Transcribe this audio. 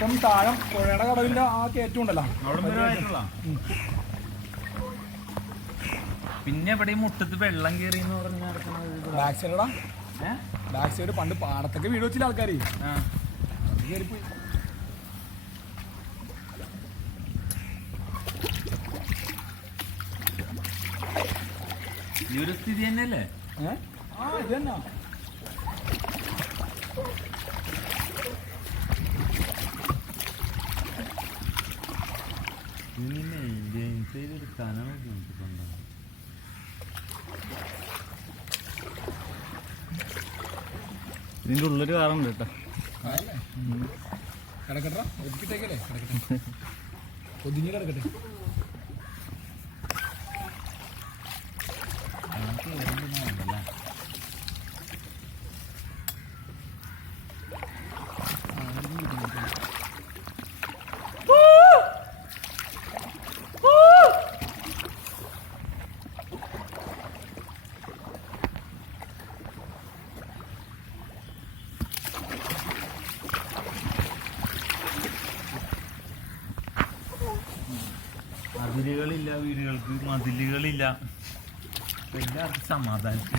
മൊത്തം താഴം പുഴയുടെ കടവിന്റെ ആ കയറ്റം ഉണ്ടല്ലോ. പിന്നെ ഇവിടെ മുട്ടത്ത് വെള്ളം കയറി എന്ന് പറഞ്ഞാൽ ബാക്ക് സൈഡാ, ബാക്ക് സൈഡ് പണ്ട് പാടത്തൊക്കെ വീട് വെച്ചില്ല ആൾക്കാർ കയറിപ്പോയി. ഈ ഒരു സ്ഥിതി തന്നെയല്ലേ? ആ ഇത് തന്നെ. ഇതിന്റെ ഉള്ളൊരു കാറുണ്ട് കേട്ടോ. കിടക്കട്ടെ, ഒതുക്കിട്ടേക്കല്ലേ, കിടക്കട്ടെ, ഒതുങ്ങി കിടക്കട്ടെ. മതിലുകളില്ല, വീടുകൾക്ക് മതിലുകളില്ല, എല്ലാവർക്കും സമാധാനം.